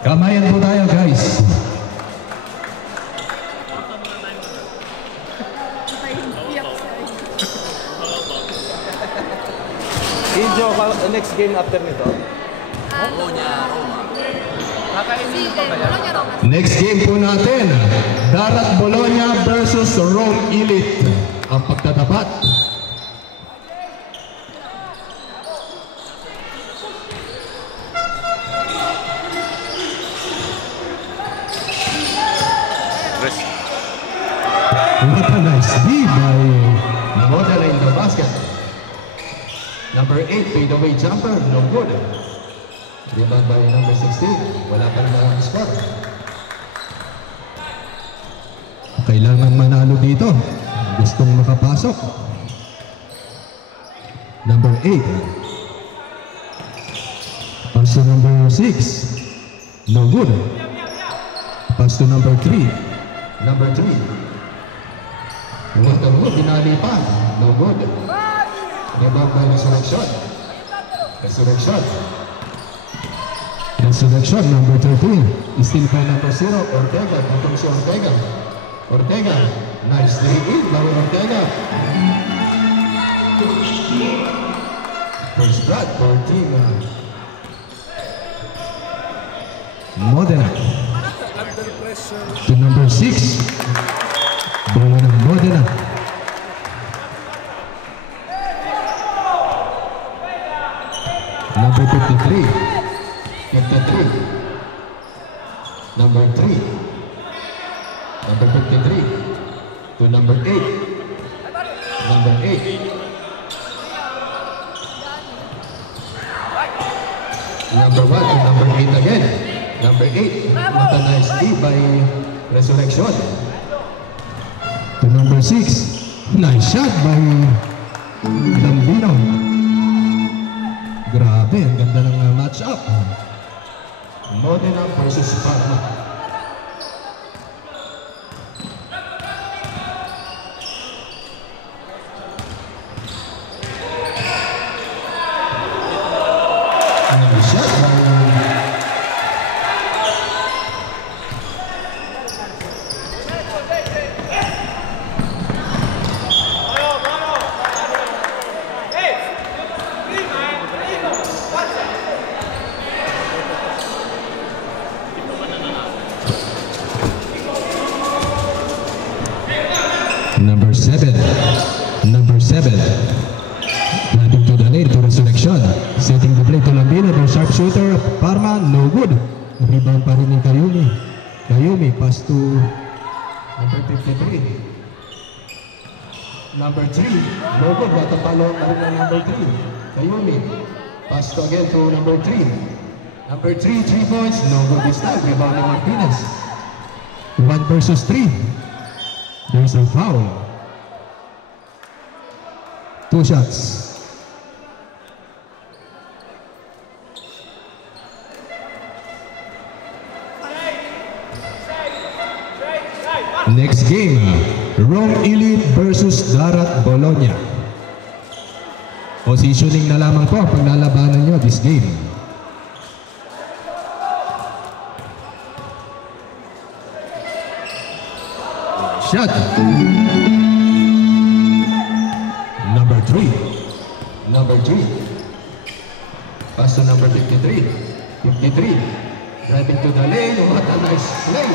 Kamayan po tayo, guys. Injo, next game after nito? Bologna, Roma. Next game po natin, Darat Bologna versus Rome Elite. Ang pagtatapat. What a nice lead by Model in the basket. Number 8, fadeaway jumper, no good. Rebound by number 16, wala pa naman score. Kailangan manalo dito. Gustong makapasok. Number 8. Pass to number 6. No good. Pass to number 3. Number 3. What the move, binali pa. No good. Rebound by Resurrection. Resurrection. Resurrection, number 13. Still by number 0, Ortega. Bottom si Ortega. Ortega. Nice lead by Ortega. First shot for team Modena. To number 6. Bola ng Modena. Number 53. 53. Number 3. Number 53. To number 8. Number 8. Number 1 and number 8 again. Number 8. What a nice lead by Resurrection. To number 6. Nice shot by Lambino. Grabe, ang ganda ng match-up. Modena versus Parma. Number 7. Number 7. Driving to the lane to Resurrection. Setting the play to Lambino. The sharpshooter. Parma, no good. Rebound pa rin ni Kayumi. Kayumi, pass to number 53. Number 3. No good. Watapalo pa rin na number 3. Kayumi. Pass to again to number 3. Number 3, 3 points. No good this time. Rebound ni Martinez. 1 versus 3. There's a foul. 2 shots. Next game, Rome Elite versus Darat Bologna. Positioning na lamang po ang paglalabanan nyo this game. Shot. Number 3. Number 3. Pass to number 53. 53. Driving to the lane. What a nice play.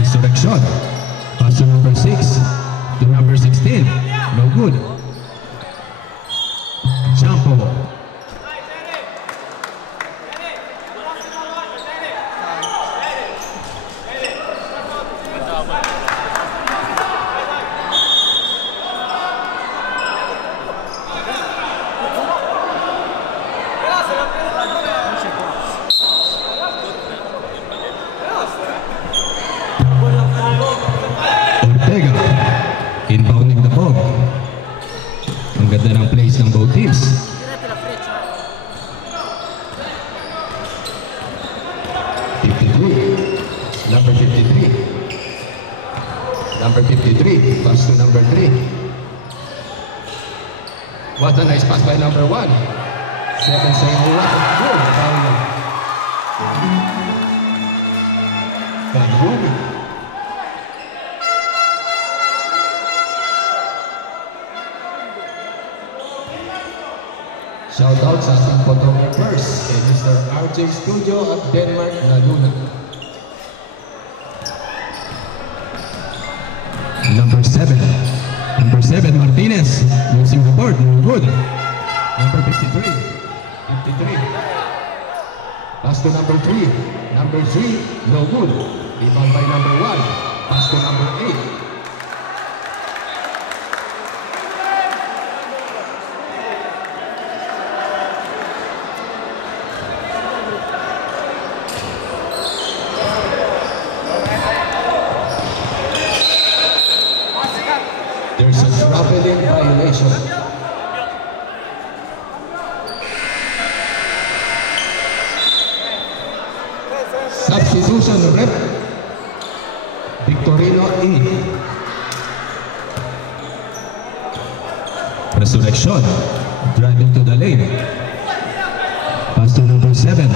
Resurrection. Pass to number 6. To number 16. No good. Jump ball. Inbounding the ball. Ang ganda ng plays ng both teams. Number 53. Number 53. Pass to number 3. What a nice pass by number 1. 7 saying what a goal. Kanhumi. Shout out sa ating photographers kay Mr. RJ Studio at Denmark Laguna. Number 7. Number 7, Martinez. Using the board. No good. Number 53. 53. Pass to number 3. Number 3. No good. Rebound by number 1. Pass to number 8. There's a traveling violation. Substitution rep. Victorino E. Resurrection. Driving to the lane. Pass to number 7.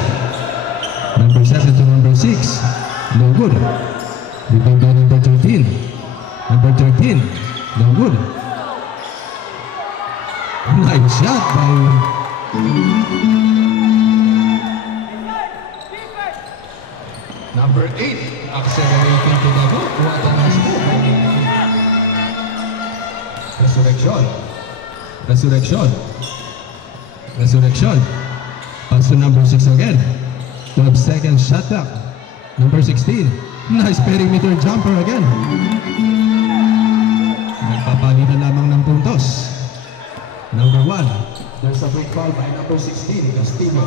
Number 7 to number 6. No good. Rebound by number 13. Number 13. No good. Nice shot by number 8. Accelerating to the hook. What a nice move. Resurrection. Resurrection. Resurrection. Pass to number 6 again. 12 seconds shot clock. Number 16. Nice perimeter jumper again. Nagpapalitan lamang ng puntos. Number 1. There's a quick foul by number 16, Castillo.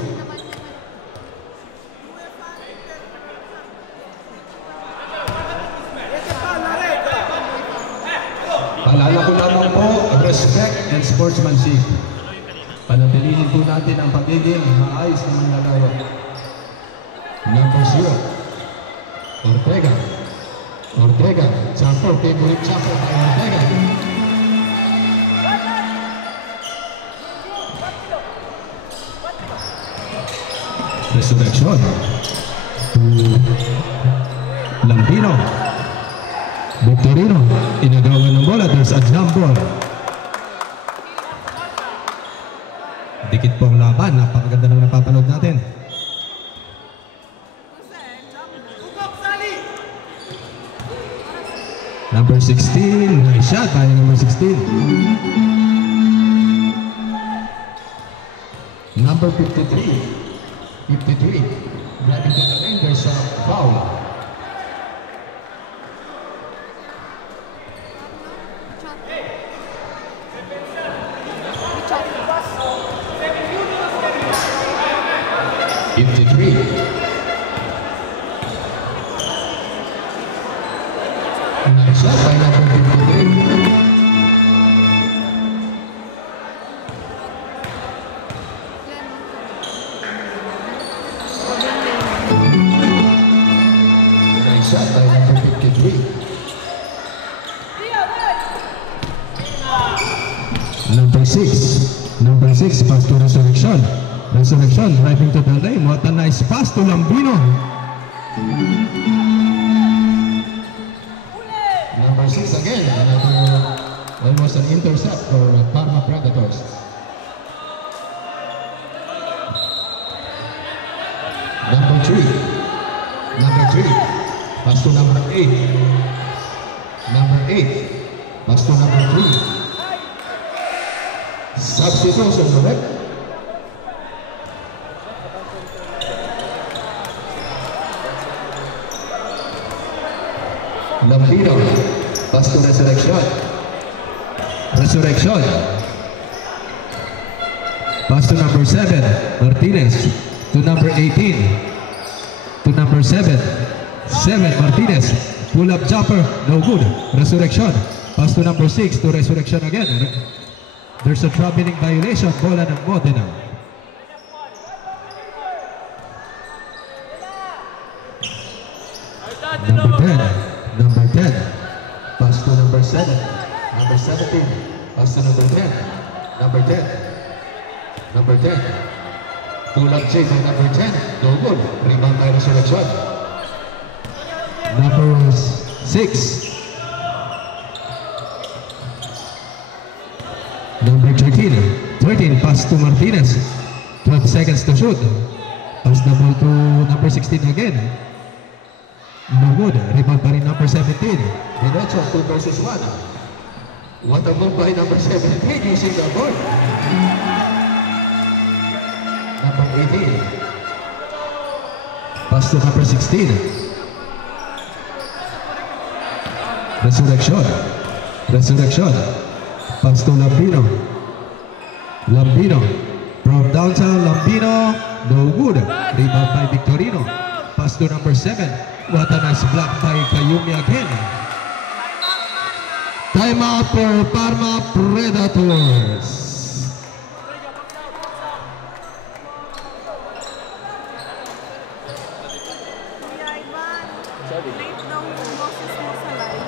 Paalala ko lamang po, respect and sportsmanship. Panatilihin po natin ang pagiging maayos na manlalaro. Number 0. Ortega. Ortega, jumper, favorite jumper by Ortega. Resurrection to Lambino. Victorino, inagawan ng bola, there's a jump ball. Dikit po ang laban, napakaganda ng napapanood natin. Number 16, nice shot by number 16. Number 53. 53. Grabbing to the lane, there's a foul. Nice shot by number 53. Nice shot by number 53. Number 6. Number 6, pass to Resurrection. Resurrection driving to the lane. What a nice pass to Lambino. Number 6 again, almost an intercept for Parma Predators. Number 3, pass to number 8. Number 8, pass to number 3. Substitution, correct? Lambino, pass to Resurrection. Resurrection. Pass to number 7, Martinez. To number 18. To number 7. 7, Martinez. Pull up jumper, no good. Resurrection. Pass to number 6, to Resurrection again. There's a troubling violation. Bola ng Modena. Number 10. Number 10, pass to number 7. Number 17, pass to number 10. Number 10. Number 10. Pull-up chase by number 10. No good. Rebound by Resurrection. Number 6. Number 13, pass to Martinez. 12 seconds to shoot. Pass the ball to number 16 again. No good. Rebound pa rin number 17. Diretso, 2 versus 1. What a move by number 17 using the board. Number 18. Pass to number 16. Resurrection. Pass to Lambino. From downtown, Lambino. No good. Rebound by Victorino. Pass to number 7. What a nice block by Kayumi again. Time out for Parma Predators. Late daw yung boses mo sa live.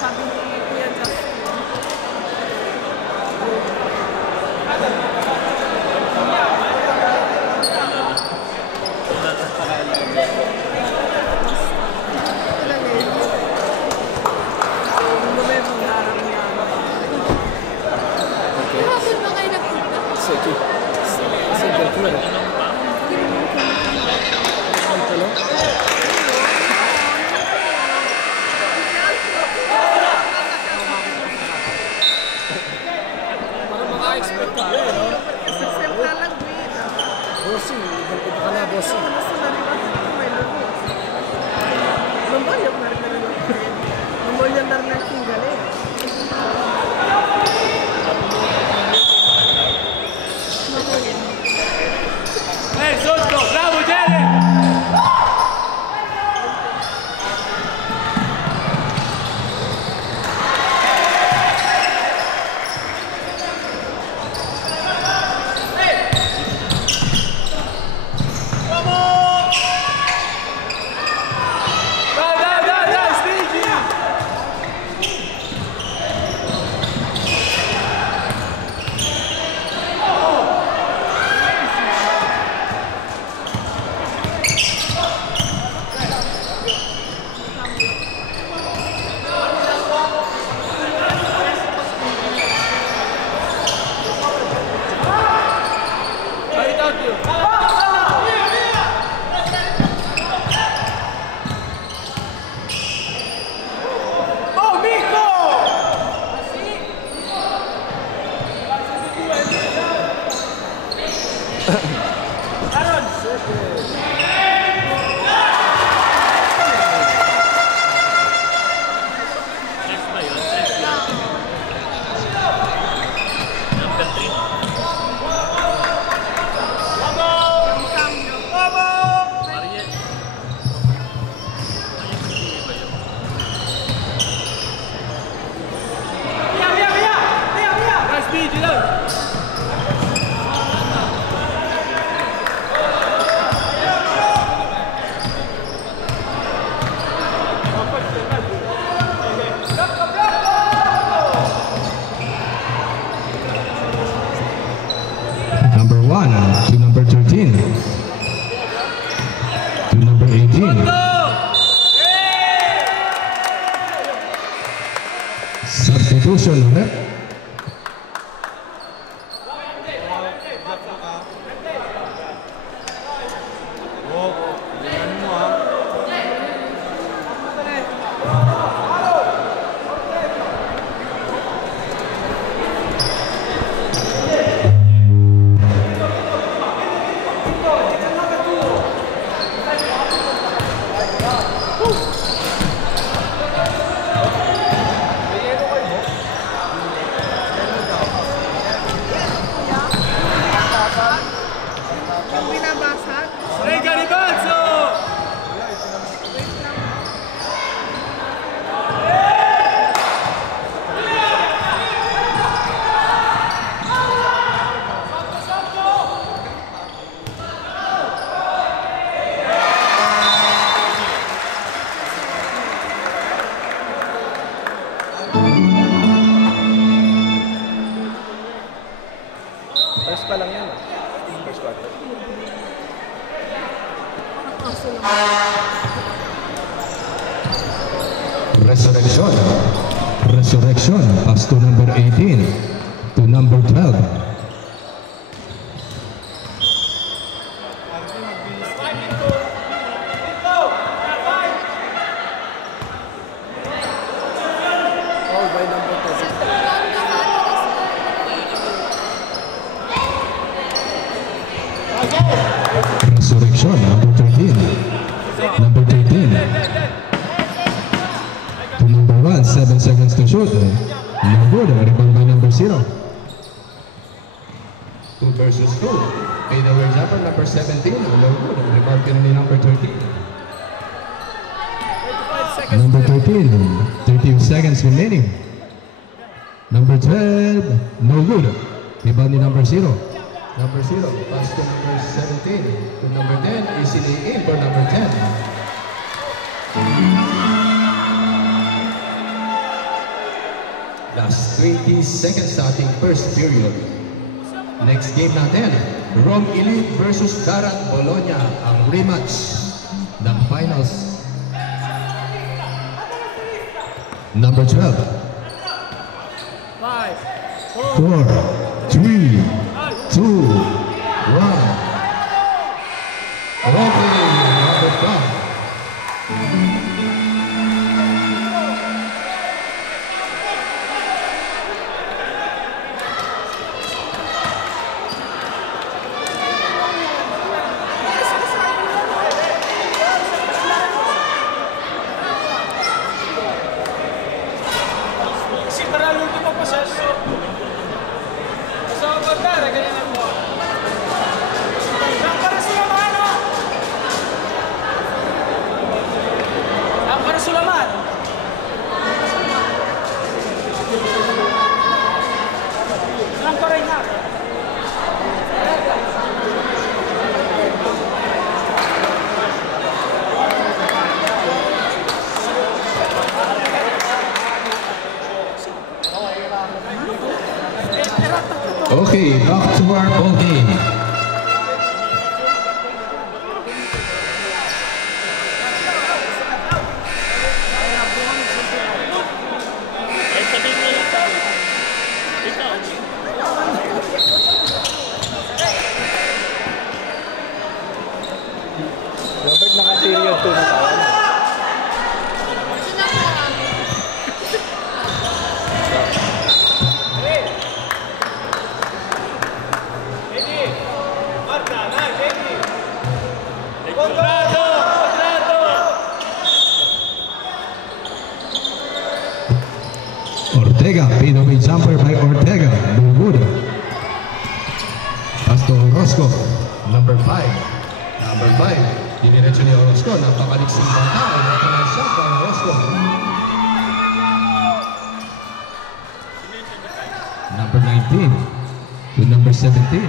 Sabi ni Kuya Justin. Number 1 to number 13. To number 18. Substitution, right? Resurrection. Resurrection. Pass to number 18. To number 12. Foul by number 10. Resurrection. Number 13. Number 13. To number 1. 7 seconds to shoot. No good. Rebound by number 0. 2 versus 2. Fadeaway jumper number 17. No good. Rebound penalty number 13. Number 13. 30 seconds remaining. Number 12. No good. Rebound ni number 0. Number 0. Pass to number 17. To number 10. Easily in for number 10. Last 20 seconds sa ating first period. Next game natin, Rome Elite versus Darat Bologna, ang rematch ng finals. Number 12. 4, 3, 2, 1. Okay, number 5. Okay, back to our ball game. Robert, naka-period 2 na tayo. Ortega, fadeaway jumper by Ortega. No good. Pass to Orozco. Number 5. Number 5. Diniretso ni Orozco. Napakaliksing bata. National shot by Orozco. Number 19. To number 17.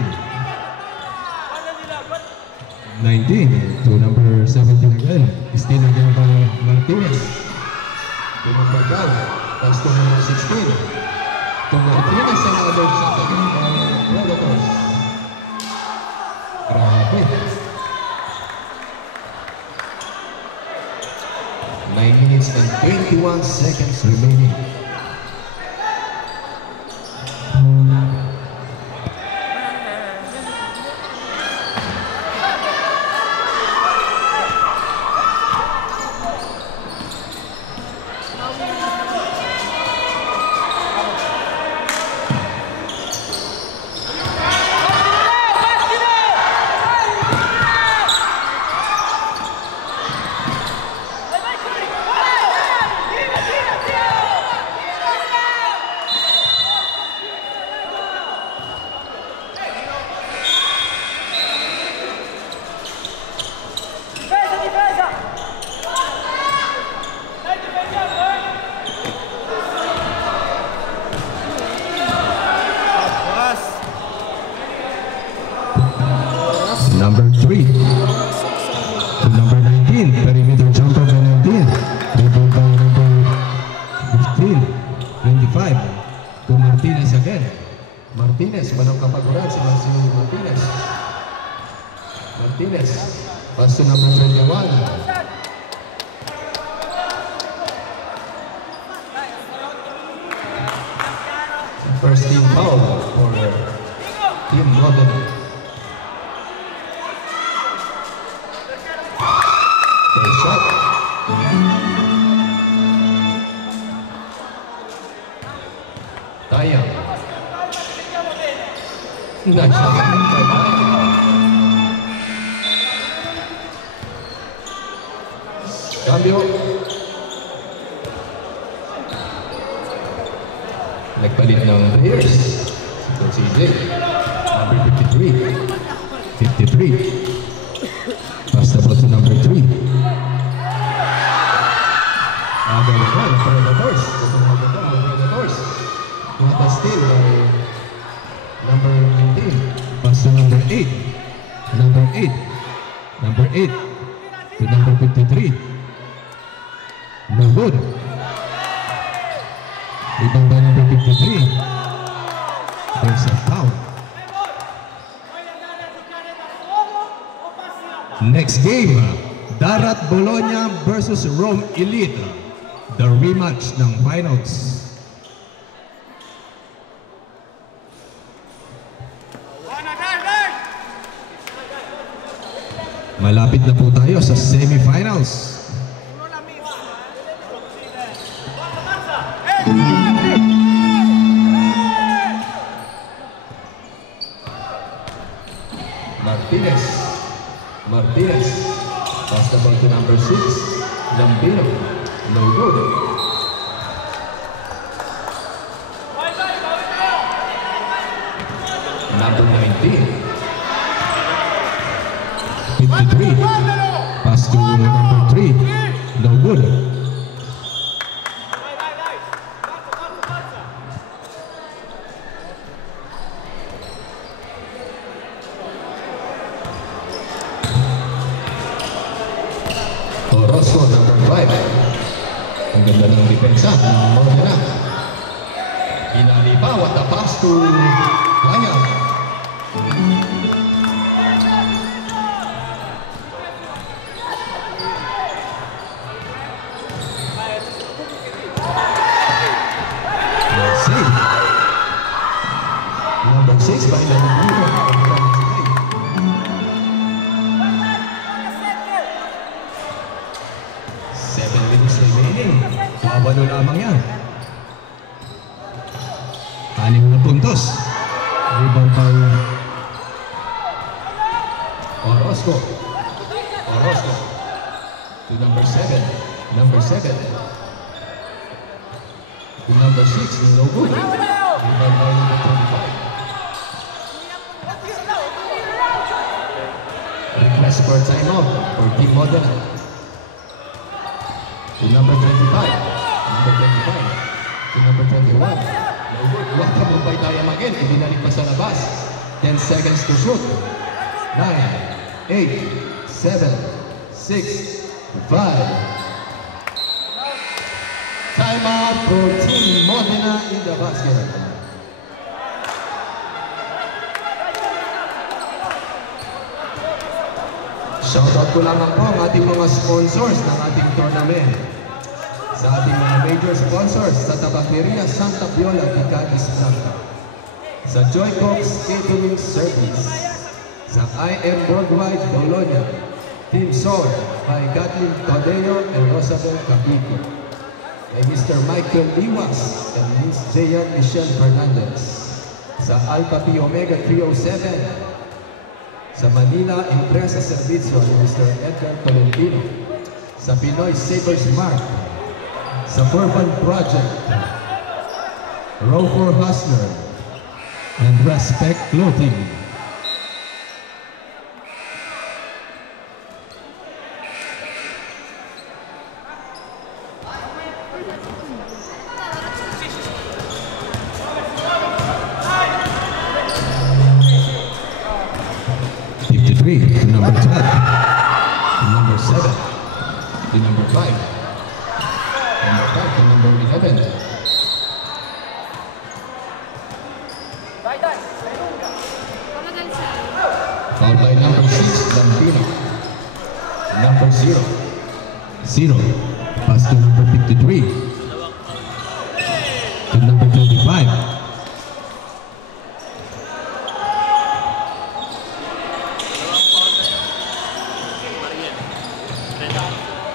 19 to number 17 again. Still again by Martinez. To number 12. Pass to number 16. To Martinez and other shot again by Predators. Grabe. 9 minutes and 21 seconds remaining. Number 3 to number 19, perimeter jumper by 19, rebound by number 15, 25 to Martinez again. Martinez, manang kapaguran si Marcelo Martinez. Martinez Pass to number 21. First team foul for Team Modena. First shot. Taya. Nice shot by Taya. Cambio. Nagpalit ng players. Si CJ. Number 53. 53. Pass the ball to number 3. Agaw naman, Predators. Predators. What a steal by number 19. Pass to number 8. Number 8. Number 8. To number 53. No good. Rebound by number 53. There's a foul. Next game, Darat Bologna versus Rome Elite. The rematch ng finals. Malapit na po tayo sa semifinals. Martinez. Pass the ball to number 6. Lambino. No good. Number 19. 53. Pass to number 3. No good. Orozco, number 5. Ang ganda ng depensa ng Modena. Inalipa, what a pass to Lanya. Save. Number 6 by Lanya. 7 minutes remaining. Mabalo lamang yan. 6 na puntos. Rebound by Orozco. To number 7. Number 7. To number 6. No good. Rebound by number 25. Request for timeout for Team Modena. To number 25. To number 21. Huwag ka mong tayo magin. Ibinalik pa sa labas. 10 seconds to shoot. 9, 8, 7, 6, 5. Time out for Team Modena in the basket. Shoutout ko lamang po ang ating mga sponsors ng ating tournament. Sa ating mga major sponsors sa Tabakeria Santa Viola de Cadiz Blanca, sa Joy Cox Catering Service, sa IM Worldwide Bologna, Team Sol by Kathleen Tadeo and Rosabel Capito, kay Mr. Michael Iwas and Ms. Jayan Michelle Fernandez, sa Alpha Pi Omega 307, sa Manila Empresa Servicio ni Mr. Edgar Tolentino, sa Pinoy Sabers Mark, sa Furban Project, Row4 Hustler, and Respect Clothing. To number 12, to number 7, to number 5, to number 11. Foul by number 6, Lambino. Number 0. 0. Pass to number 53. To number 25.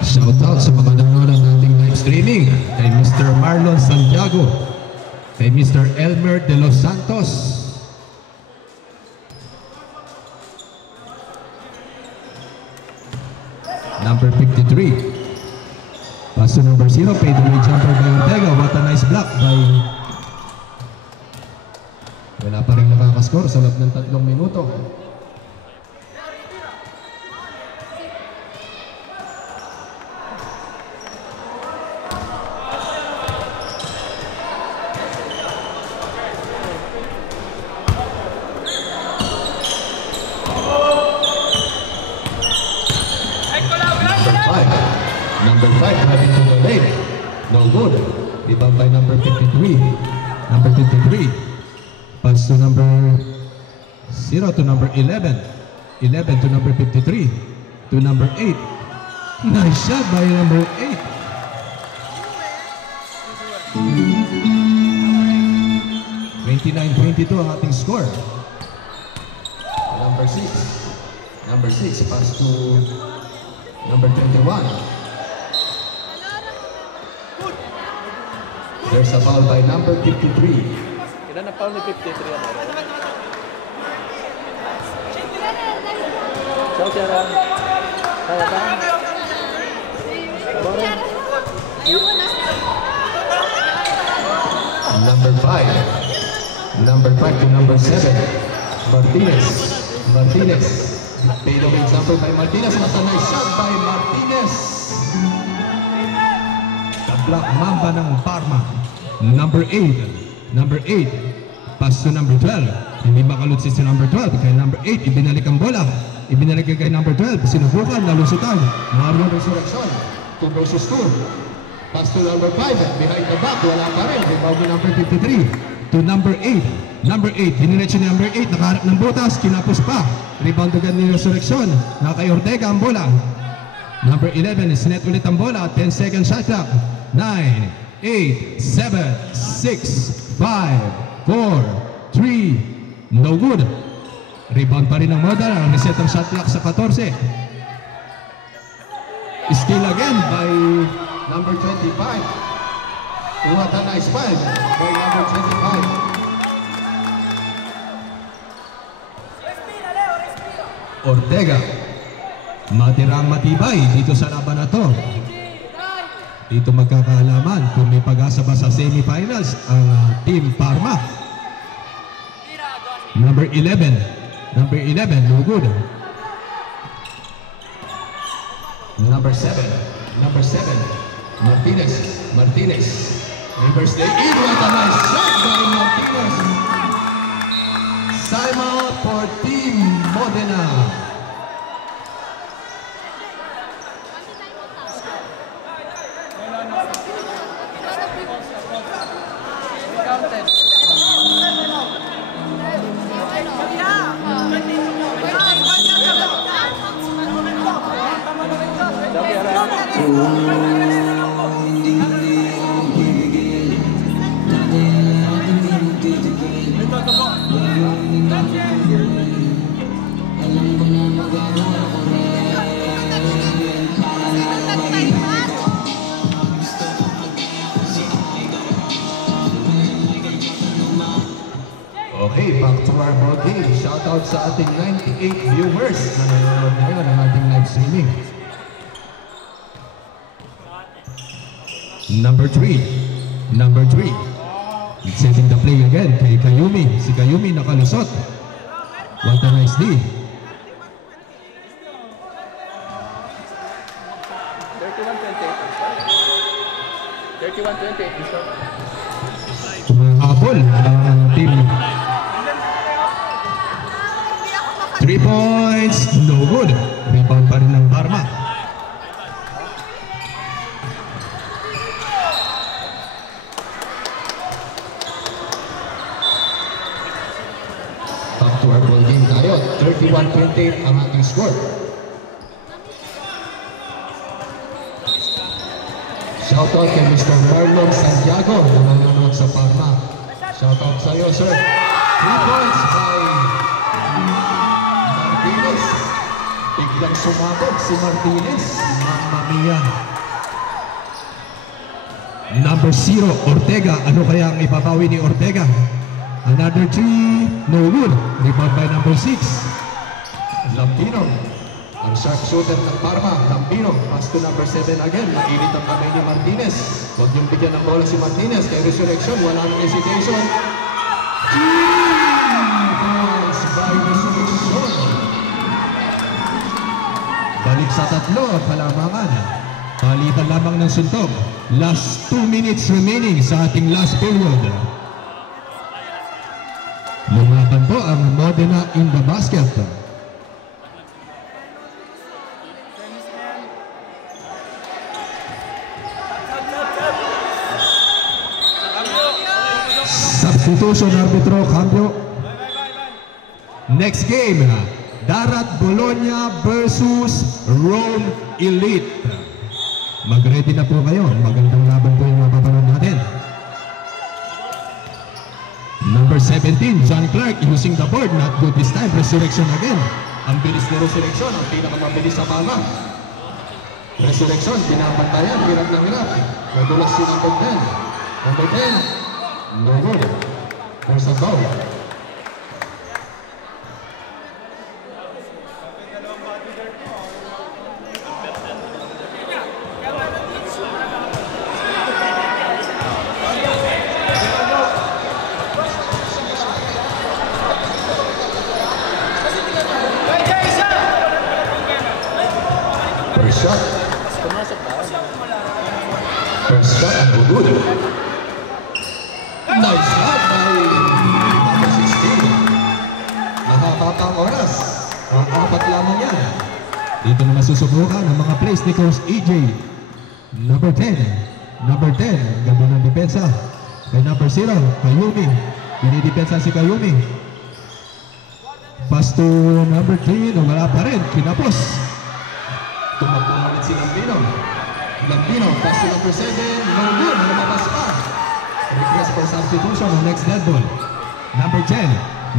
Shoutout sa mga nanonood ng ating live streaming kay Mr. Marlon Santiago, kay Mr. Elmer De Los Santos, number 53. Pass to number 0, paid away jumper by Ortega. What a nice block by... Wala pa rin nakakaskor sa loob ng 3 minuto. Number 5, having to the lane. No good. Rebound by number 53. Number 53. Pass to number 0 to number 11. 11 to number 53. To number 8. Nice shot by number 8. (29-22) ang ating score. Number 6. Number 6. Pass to number 21. There's a foul by number 53. Ilan na foul ni 53 ano? Ciao, Tiara. Kaya ka? Number 5. Number 5 to number 7. Martinez. Martinez. Paid away jumper by Martinez. What a nice shot by Martinez. Black Mamba ng Parma. Number 8. Number 8. Pass to number 12. Hindi makalutsi si number 12. Kaya number 8, ibinalik ang bola. Ibinalik kay number 12. Sinubukan, nalusutan. Marlon Resurrection. 2 versus 2. Pass to number 5. Behind the back, wala pa rin. Rebound to number 53. To number 8. Number 8. Diniretso ni number 8. Nakaharap ng butas. Kinapos pa. Rebound agad ni Resurrection. Kay Ortega ang bola. Number 11 is net ulit ang bola. 10 seconds shot clock. 9, 8, 7, 6, 5, 4, 3, no good. Rebound pa rin ang Moda. Reset ang shot clock sa 14. Steal again by number 25. What a nice five by number 25. Ortega. Matirang matibay dito sa laban na to. Dito magkakaalaman kung may pag-asa ba sa semifinals ang Team Parma. Number 11. Number 11, no good. Number 7. Number 7. Martinez. Martinez. Members they in. What a nice shot by Martinez. Simon for Team Modena. Okay, back to our ball game. Shoutout sa ating 98 viewers na nanonood ngayon ng ating live streaming. Number 3. Number 3. Setting the play again kay Kayumi. Si Kayumi nakalusot. What a nice D. 31-28. Kumahabol ang team. 3 points, no good. Rebound pa rin ng Parma. Back to our ball game tayo. 31-28 ang ating score. Shoutout kay Mr. Marlon Santiago na nanonood sa Parma. Shoutout sa iyo, sir. 3 points by Martinez. Biglang sumabog si Martinez. Mamma mia. Number 0, Ortega. Ano kaya ang ipapawi ni Ortega? Another 3, no good. Rebound by number 6. Lampino. Ang sharpshooter ng Parma, Lampino. Pass to number 7 again. Mainit ang kamay ni Martinez. Huwag niyong bigyan ng bola si Martinez. Kay Resurrection, wala nang hesitation. 3 points by Resurrection. Balik sa 3 at halamangan. Palitan lamang ng suntok. Last 2 minutes remaining sa ating last period. Lumaban po ang Modena in the basket. Substitution, arbitro, cambio. Next game, Darat Bologna versus Rome Elite. Mag-ready na po kayo. Magandang laban po yung mapapanood natin. Number 17, John Clark using the board. Not good this time. Resurrection again. Ang bilis ni Resurrection. Ang pinakamabilis sa Parma. Resurrection, pinapantayan. Hirap ng hirap. Nadulas si number 10. Number 10. No good. There's a foul. First shot, no good. Nice shot by number 16. Nakapatang oras. Ang 4 lamang yan. Dito na masusubukan ang mga plays ni Coach EJ. Number 10. Number 10. Ganda ng depensa. Kay number 0, Kayumi. Pinidepensa si Kayumi. Pass to number 3. Wala pa rin. Kinapos. Tumakbo ulit si Lampino. Lampino, pass to number 7. No good. Lumabas pa. Request for substitution on next dead ball. Number 10.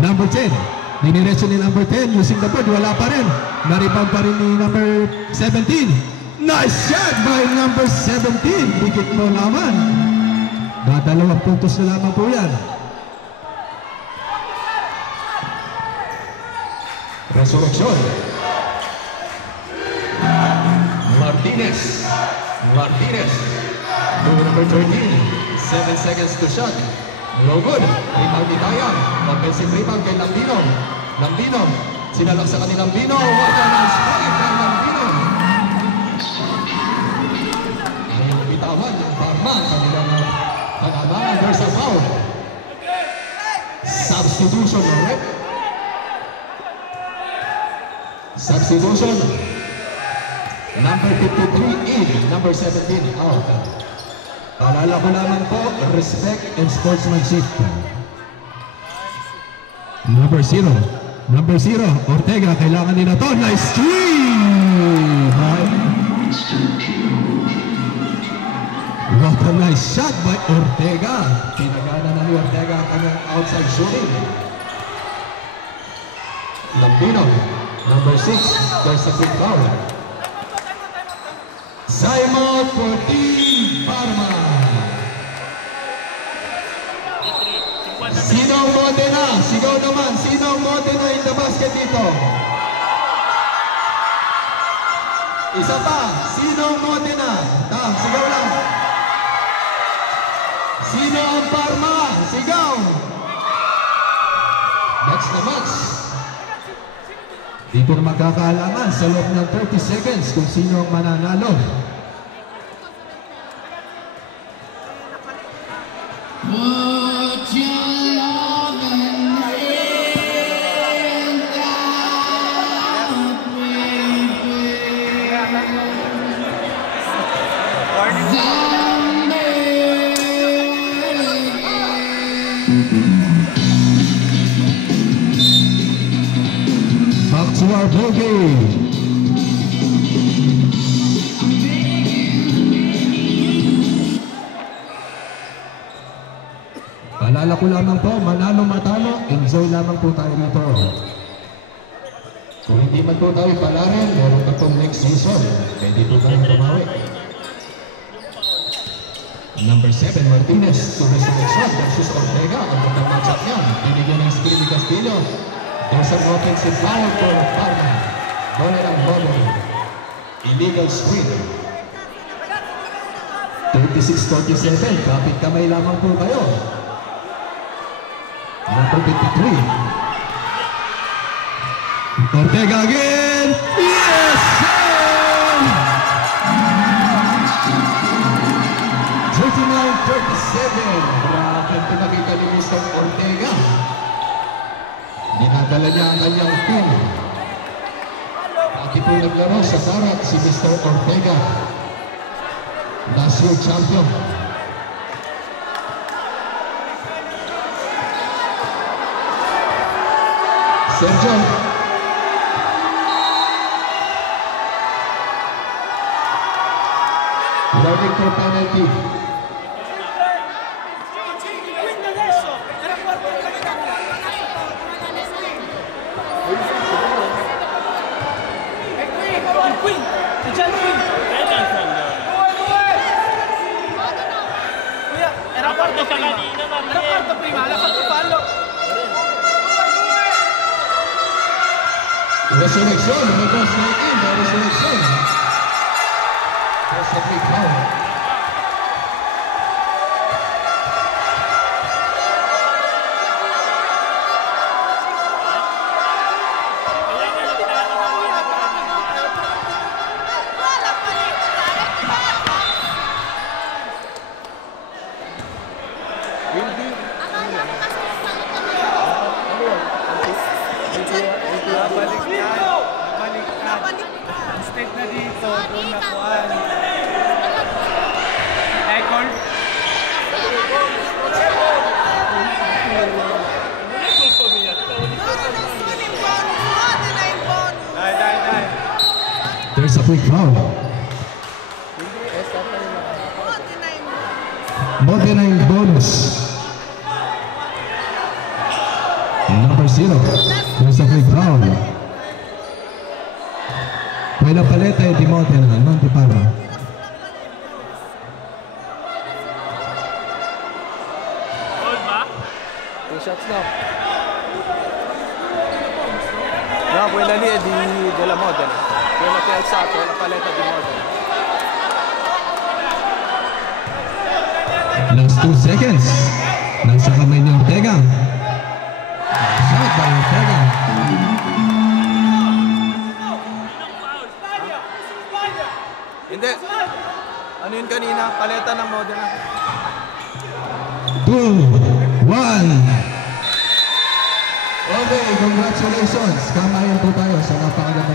Number 10. Diniretso ni number 10 using the board. Wala pa rin. Na-rebound pa rin ni number 17. Nice shot by number 17. Dikit mo naman. Dadalawang puntos na lamang po yan. Resurrection. Martinez. Martinez. To number 13. 7 seconds to shot. No good. Rebound ni Tayang. Offensive rebound kay Lampino. Lampino. Sinalak sa kanilang Lampino. What a nice play kay Lampino. Ayaw bitawan yung Parma. Kanilang pag-abangan. There's a foul. Substitution. Alright. Substitution. Number 53 in. Number 17 out. Paalala ko lamang po, respect and sportsmanship. Number 0. Number 0, Ortega, kailangan nila to. Nice three! What a nice shot by Ortega. Pinagana na ni Ortega ang kanyang outside shooting. Lampino, number 6, there's a quick foul. Simon for Team Parma. Sino Modena? Sigaw naman. Sino Modena in the basket dito? Isa pa. Sino Modena? Sigaw lang. Sino ang Parma? Sigaw. Match na match. Dito na magkakaalaman sa loob ng 30 seconds kung sino ang mananalo. Back to our ball game. Paalala ko lamang po, manalo matalo, enjoy lamang po tayo rito. Kung hindi man po tayo palarin, meron na pong next season. Pwede po tayo tumawi. Number 7, Martinez, to resurrection versus Ortega. Ang magandang matchup niya. Binigyan ng Spirity Castillo. There's an offensive foul for Parma. Bola ng bola. Illegal screen. 36-47. Kapit kamay lamang po kayo. Number 53. Ortega again. Yes! Sir! 39-37. Grabe pinakita ni Mr. Ortega. Dinadala niya ang kanyang team. Pati po naglaro sa darat si Mr. Ortega. Last year champion. Sergio. Loading for penalty. Resurrection, number 19, the resurrection. That's a big foul. Instead na dito, doon na kuhaan. Record. There's a quick foul. Modernine bonus. Number 0. There's a quick foul. Buena paleta di Modena, non di Parma. Two shots now. No, buena lì della Modena. Quello che ha alzato è la paletta di Modena. Last 2 seconds. Nasa kamay ni Ortega. Shot by Ortega. Hindi. Ano yun kanina? Paleta ng Modena. 2, 1. Okay, congratulations. Kamayan po tayo sa napakaganda